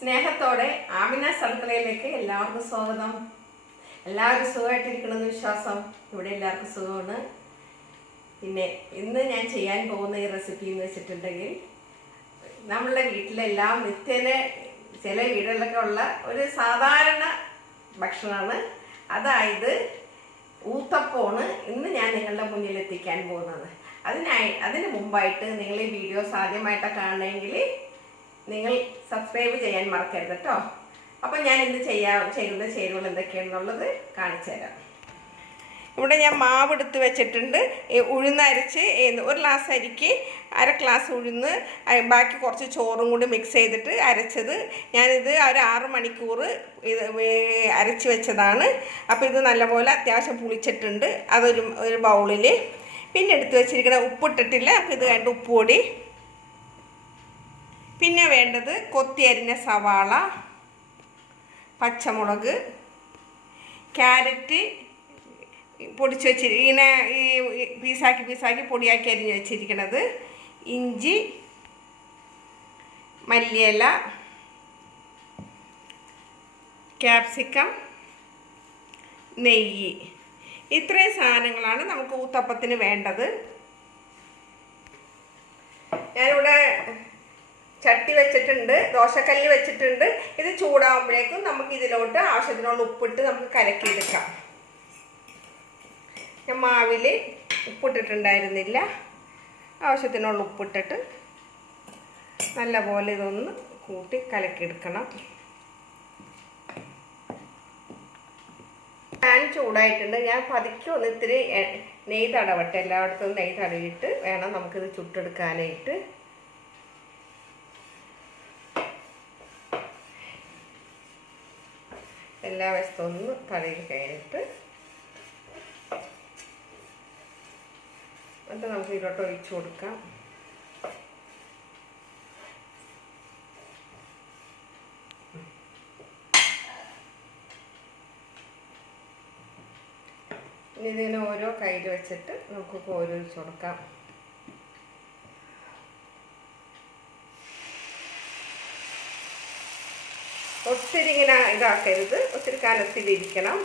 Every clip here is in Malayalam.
സ്നേഹത്തോടെ ആമിനാസ് അടുക്കളയിലേക്ക് എല്ലാവർക്കും സ്വാഗതം. എല്ലാവരും സുഖമായിട്ടിരിക്കണമെന്ന് വിശ്വാസം. ഇവിടെ എല്ലാവർക്കും സുഖമാണ്. പിന്നെ ഇന്ന് ഞാൻ ചെയ്യാൻ പോകുന്ന ഈ റെസിപ്പി എന്ന് വെച്ചിട്ടുണ്ടെങ്കിൽ, നമ്മളുടെ വീട്ടിലെല്ലാം നിത്യേന ചില വീടുകളിലൊക്കെ ഉള്ള ഒരു സാധാരണ ഭക്ഷണമാണ്. അതായത് ഊത്തപ്പമാണ് ഇന്ന് ഞാൻ നിങ്ങളുടെ മുന്നിൽ എത്തിക്കാൻ പോകുന്നത്. അതിന് മുമ്പായിട്ട് നിങ്ങൾ ഈ വീഡിയോസ് ആദ്യമായിട്ടാണ് കാണണമെങ്കിൽ നിങ്ങൾ സബ്സ്ക്രൈബ് ചെയ്യാൻ മറക്കരുത് കേട്ടോ. അപ്പം ഞാൻ ഇന്ന് ചെയ്യുന്ന ചേരുവകൾ എന്തൊക്കെയാണെന്നുള്ളത് കാണിച്ചു തരാം. ഇവിടെ ഞാൻ മാവ് എടുത്ത് വെച്ചിട്ടുണ്ട്. ഉഴുന്നരച്ച് ഒരു ഗ്ലാസ് അരിക്ക് അര ഗ്ലാസ് ഉഴുന്ന്, ബാക്കി കുറച്ച് ചോറും കൂടി മിക്സ് ചെയ്തിട്ട് അരച്ചത്. ഞാനിത് ഒരു 6 മണിക്കൂർ ഇത് അരച്ച് വെച്ചതാണ്. അപ്പോൾ ഇത് നല്ലപോലെ അത്യാവശ്യം പുളിച്ചിട്ടുണ്ട്. ഒരു ബൗളിൽ പിന്നെ എടുത്ത് വെച്ചിരിക്കുന്ന ഉപ്പിട്ടിട്ടില്ല. നമുക്ക് ഇത് കണ്ട് ഉപ്പ് പൊടി, പിന്നെ വേണ്ടത് കൊത്തി അരിഞ്ഞ സവാള, പച്ചമുളക്, ക്യാരറ്റ് പൊടിച്ച് ഇങ്ങനെ ഈ പീസാക്കി പൊടിയാക്കി അരിഞ്ഞ് വെച്ചിരിക്കുന്നത്, ഇഞ്ചി, മല്ലിയില, ക്യാപ്സിക്കം, നെയ്യ്. ഇത്രയും സാധനങ്ങളാണ് നമുക്ക് ഊത്തപ്പത്തിന് വേണ്ടത്. ഞാനിവിടെ ചട്ടി വെച്ചിട്ടുണ്ട്, ദോശക്കല്ല് വെച്ചിട്ടുണ്ട്. ഇത് ചൂടാകുമ്പോഴേക്കും നമുക്ക് ഇതിലോട്ട് ആവശ്യത്തിനുള്ള ഉപ്പിട്ട് നമുക്ക് കലക്കിയെടുക്കാം. ഞാൻ മാവിൽ ഉപ്പിട്ടിട്ടുണ്ടായിരുന്നില്ല. ആവശ്യത്തിനുള്ള ഉപ്പിട്ടിട്ട് നല്ലപോലെ ഇതൊന്ന് കൂട്ടി കലക്കിയെടുക്കണം. പാൻ ചൂടായിട്ടുണ്ട്. ഞാൻ പതുക്കെ ഒന്ന് ഇത്തിരി നെയ്യ് തടവട്ടെ. എല്ലായിടത്തും നെയ്യ് തടവിയിട്ട് വേണം നമുക്കിത് ചുട്ടെടുക്കാനായിട്ട്. എല്ലാ വശത്തും ഒന്ന് തടയിൽ കഴിഞ്ഞിട്ട് എന്നിട്ട് നമുക്ക് ഇതിലോട്ട് ഒഴിച്ചു കൊടുക്കാം. ഇനി ഇതിനെ ഓരോ കയ്യിൽ വെച്ചിട്ട് നമുക്ക് കോരി ഒഴിച്ചു കൊടുക്കാം. ഒത്തിരി ഇങ്ങനെ ഇതാക്കരുത്, ഒത്തിരി കനത്തിലിരിക്കണം.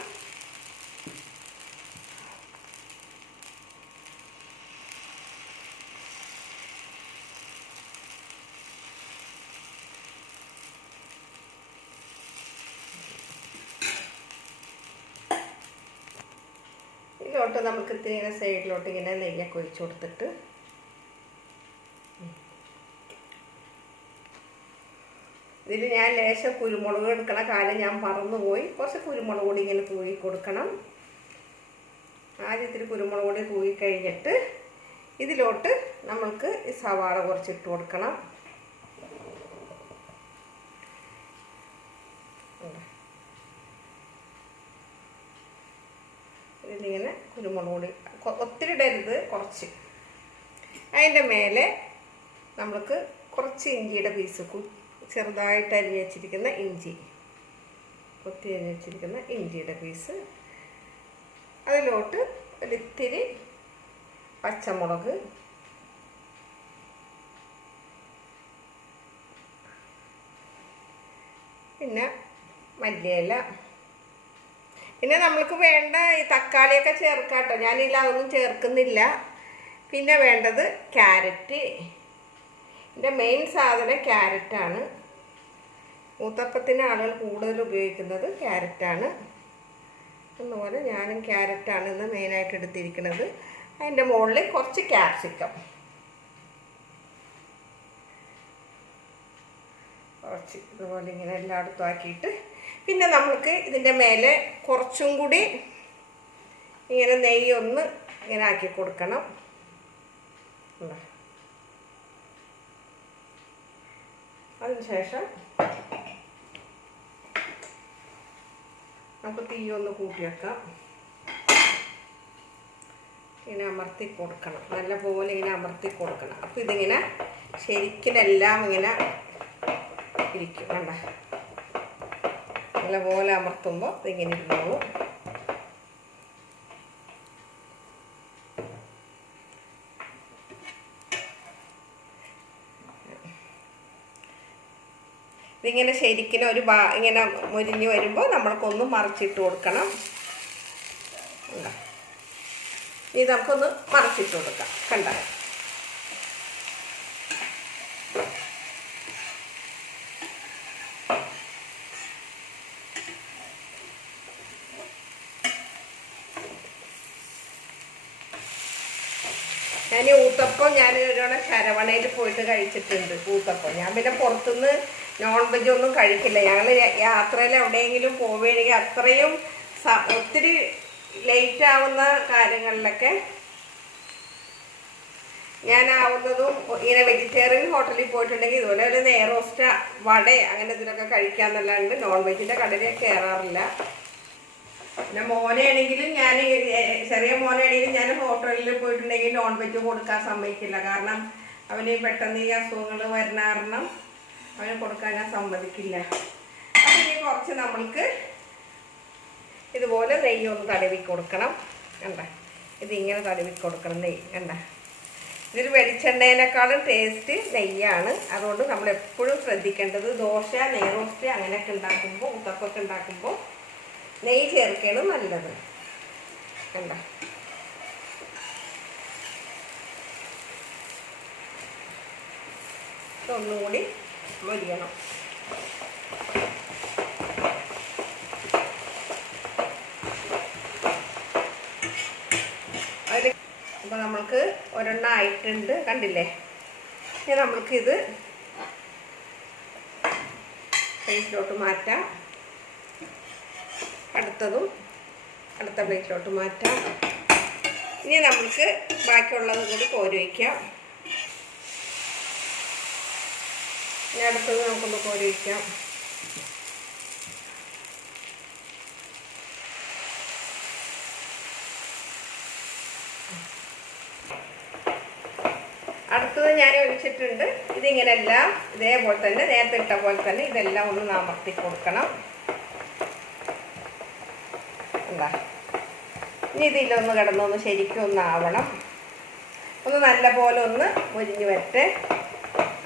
ഇതിലോട്ട് നമുക്ക് ഇത്തിരി ഇങ്ങനെ സൈഡിലോട്ട് ഇങ്ങനെ നെയ്യൊക്കെ ഒഴിച്ചു കൊടുത്തിട്ട് ഇതിൽ ഞാൻ ലേശം കുരുമുളക് എടുക്കണ കാര്യം ഞാൻ മറന്നുപോയി. കുറച്ച് കുരുമുളക് പൊടി ഇങ്ങനെ തൂക്കി കൊടുക്കണം. ആദ്യം ഇത്തിരി കുരുമുളക് പൊടി തൂക്കി കഴിഞ്ഞിട്ട് ഇതിലോട്ട് നമ്മൾക്ക് ഈ സവാള കുറച്ചിട്ട് കൊടുക്കണം. ഇതിലിങ്ങനെ കുരുമുളക് പൊടി ഒത്തിരി ഇടരുത്, കുറച്ച്. അതിൻ്റെ മേലെ നമ്മൾക്ക് കുറച്ച് ഇഞ്ചിയുടെ പീസ്, ചെറുതായിട്ട് അരിഞ്ഞ് വെച്ചിരിക്കുന്ന ഇഞ്ചി, കൊത്തി അരിഞ്ഞ് വെച്ചിരിക്കുന്ന ഇഞ്ചിയുടെ പീസ്. അതിലോട്ട് ഒരിത്തിരി പച്ചമുളക്, പിന്നെ മല്ലിയില. പിന്നെ നമ്മൾക്ക് വേണ്ട ഈ തക്കാളിയൊക്കെ ചേർക്കാം കേട്ടോ. ഞാനില്ല അതൊന്നും ചേർക്കുന്നില്ല. പിന്നെ വേണ്ടത് ക്യാരറ്റ്. ഇതിൻ്റെ മെയിൻ സാധനം ക്യാരറ്റാണ്. ഊത്തപ്പത്തിന് ആളുകൾ കൂടുതൽ ഉപയോഗിക്കുന്നത് ക്യാരറ്റാണ്. അതുപോലെ ഞാനും ക്യാരറ്റാണ് ഇന്ന് മെയിനായിട്ട് എടുത്തിരിക്കുന്നത്. അതിൻ്റെ മുകളിൽ കുറച്ച് ക്യാപ്സിക്കം, കുറച്ച് ഇതുപോലെ ഇങ്ങനെ എല്ലായിടത്തും ആക്കിയിട്ട്, പിന്നെ നമുക്ക് ഇതിൻ്റെ മേലെ കുറച്ചും കൂടി ഇങ്ങനെ നെയ്യൊന്ന് ഇങ്ങനെ ആക്കി കൊടുക്കണം. അതിനുശേഷം നമുക്ക് തീ ഒന്ന് കൂട്ടി വെക്കാം. ഇങ്ങനെ അമർത്തി കൊടുക്കണം, നല്ലപോലെ ഇങ്ങനെ അമർത്തി കൊടുക്കണം. അപ്പോൾ ഇതിങ്ങനെ ശരിക്കും എല്ലാം ഇങ്ങനെ ഇരിക്കും. കണ്ട, നല്ലപോലെ അമർത്തുമ്പോൾ ഇതിങ്ങനെ ഇരുന്നോളും. ഇതിങ്ങനെ ശരിക്കും ഒരു ഇങ്ങനെ മുരിഞ്ഞ് വരുമ്പോൾ നമ്മൾക്കൊന്ന് മറിച്ചിട്ട് കൊടുക്കണം. ഇത് നമുക്കൊന്ന് മറിച്ചിട്ട് കൊടുക്കാം. കണ്ട ഞാൻ ഊത്തപ്പം ഒരാളെ ശരവണയിൽ പോയിട്ട് കഴിച്ചിട്ടുണ്ട് ഊത്തപ്പം. ഞാൻ പിന്നെ പുറത്തുനിന്ന് നോൺ വെജ് ഒന്നും കഴിക്കില്ല. ഞങ്ങൾ യാത്രയിൽ എവിടെയെങ്കിലും പോവുകയാണെങ്കിൽ അത്രയും ഒത്തിരി ലേറ്റ് ആവുന്ന കാര്യങ്ങളിലൊക്കെ ഞാനാവുന്നതും ഇങ്ങനെ വെജിറ്റേറിയൻ ഹോട്ടലിൽ പോയിട്ടുണ്ടെങ്കിൽ ഇതുപോലെ ഒരു നെയ്റോസ്റ്റ വട അങ്ങനെ ഇതിലൊക്കെ കഴിക്കാമെന്നല്ലാണ്ട് നോൺ വെജിൻ്റെ കടയിലേക്ക് കയറാറില്ല. പിന്നെ മോനാണെങ്കിലും ഞാൻ ചെറിയ മോനാണെങ്കിലും ഞാൻ ഹോട്ടലിൽ പോയിട്ടുണ്ടെങ്കിൽ നോൺ വെജ് കൊടുക്കാൻ സമ്മതിക്കില്ല. കാരണം അവന് പെട്ടെന്ന് ഈ അസുഖങ്ങൾ വരുന്ന കാരണം അവന് കൊടുക്കാൻ ഞാൻ സമ്മതിക്കില്ല. അപ്പം ഇനി കുറച്ച് നമ്മൾക്ക് ഇതുപോലെ നെയ്യ് ഒന്ന് തടവി കൊടുക്കണം. കണ്ട ഇതിങ്ങനെ തടവി കൊടുക്കണം നെയ്യ്. കണ്ട ഇതിൽ വെളിച്ചെണ്ണേനേക്കാളും ടേസ്റ്റ് നെയ്യാണ്. അതുകൊണ്ട് നമ്മൾ എപ്പോഴും ശ്രദ്ധിക്കേണ്ടത് ദോശ, നെയ്റോസ്റ്റ് അങ്ങനെയൊക്കെ ഉണ്ടാക്കുമ്പോൾ, ഉത്തപ്പൊക്കെ ഉണ്ടാക്കുമ്പോൾ നെയ്യ് ചേർക്കുകയാണ് നല്ലത്. കണ്ട ഇതൊന്നുകൂടി മൊരിയണം. അതിൽ അപ്പോൾ നമ്മൾക്ക് ഒരെണ്ണം ആയിട്ടുണ്ട്, കണ്ടില്ലേ? ഇനി നമ്മൾക്കിത് പ്ലേറ്റിലോട്ട് മാറ്റാം. അടുത്ത പ്ലേറ്റിലോട്ട് മാറ്റാം. ഇനി നമുക്ക് ബാക്കിയുള്ളത് കൂടി കോരി വയ്ക്കാം. ഇനി അടുത്തത് നമുക്കൊന്ന് കോരി വയ്ക്കാം. അടുത്തത് ഞാൻ ഒഴിച്ചിട്ടുണ്ട്. ഇതിങ്ങനെല്ലാം ഇതേപോലെ തന്നെ നേരത്തെ ഇട്ട പോലെ തന്നെ ഇതെല്ലാം ഒന്ന് അമർത്തി കൊടുക്കണം. എന്താ ഇനി ഇതിലൊന്ന് കിടന്നൊന്ന് ശരിക്കും ഒന്ന് ആവണം. ഒന്ന് നല്ല പോലെ ഒന്ന് മുരിഞ്ഞ് വരട്ടെ.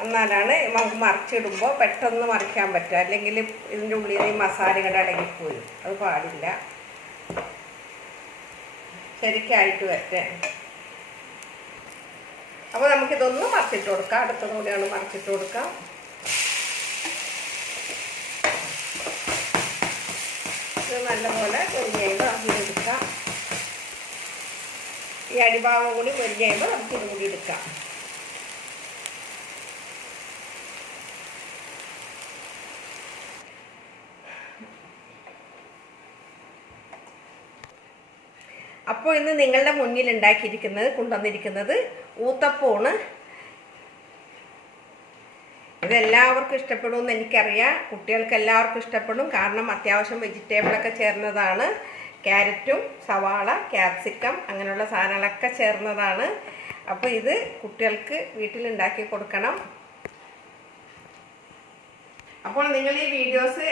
എന്നാലാണ് നമുക്ക് മറിച്ചിടുമ്പോൾ പെട്ടെന്ന് മറിക്കാൻ പറ്റുക. അല്ലെങ്കിൽ ഇതിൻ്റെ ഉള്ളിൽ ഈ മസാലയുടെ അടങ്ങിപ്പോയി, അത് പാടില്ല. ശരിക്കായിട്ട് വരട്ടെ. അപ്പോൾ നമുക്കിതൊന്ന് മറിച്ചിട്ട് കൊടുക്കാം. അടുത്തത് കൂടിയാണ് മറിച്ചിട്ട് കൊടുക്കാം. ഇത് നല്ലപോലെ പൊരിഞ്ഞ് കഴിയുമ്പോൾ നമുക്ക് എടുക്കാം. ഈ അടിഭാഗം കൂടി പൊരിഞ്ഞ് കഴിയുമ്പോൾ നമുക്ക് ഇത് കൂടി എടുക്കാം. അപ്പോൾ ഇന്ന് നിങ്ങളുടെ മുന്നിൽ കൊണ്ടുവന്നിരിക്കുന്നത് ഊത്തപ്പമാണ്. ഇതെല്ലാവർക്കും ഇഷ്ടപ്പെടുമെന്ന് എനിക്കറിയാം. കുട്ടികൾക്ക് എല്ലാവർക്കും ഇഷ്ടപ്പെടും. കാരണം അത്യാവശ്യം വെജിറ്റബിളൊക്കെ ചേർന്നതാണ്. ക്യാരറ്റും സവാള, ക്യാപ്സിക്കം അങ്ങനെയുള്ള സാധനങ്ങളൊക്കെ ചേർന്നതാണ്. അപ്പോൾ ഇത് കുട്ടികൾക്ക് വീട്ടിലുണ്ടാക്കി കൊടുക്കണം. അപ്പോൾ നിങ്ങൾ ഈ വീഡിയോസ്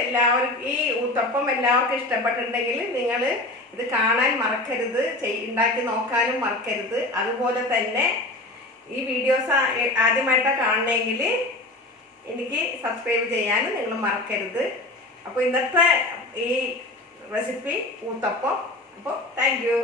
ഈ ഊത്തപ്പം എല്ലാവർക്കും ഇഷ്ടപ്പെട്ടിട്ടുണ്ടെങ്കിൽ നിങ്ങൾ ഇത് കാണാൻ മറക്കരുത്, ഉണ്ടാക്കി നോക്കാനും മറക്കരുത്. അതുപോലെ തന്നെ ഈ വീഡിയോസ് ആദ്യമായിട്ടാണ് കാണണമെങ്കിൽ എനിക്ക് സബ്സ്ക്രൈബ് ചെയ്യാനും നിങ്ങൾ മറക്കരുത്. അപ്പോൾ ഇന്നത്തെ ഈ റെസിപ്പി ഊത്തപ്പം. അപ്പോൾ താങ്ക് യു.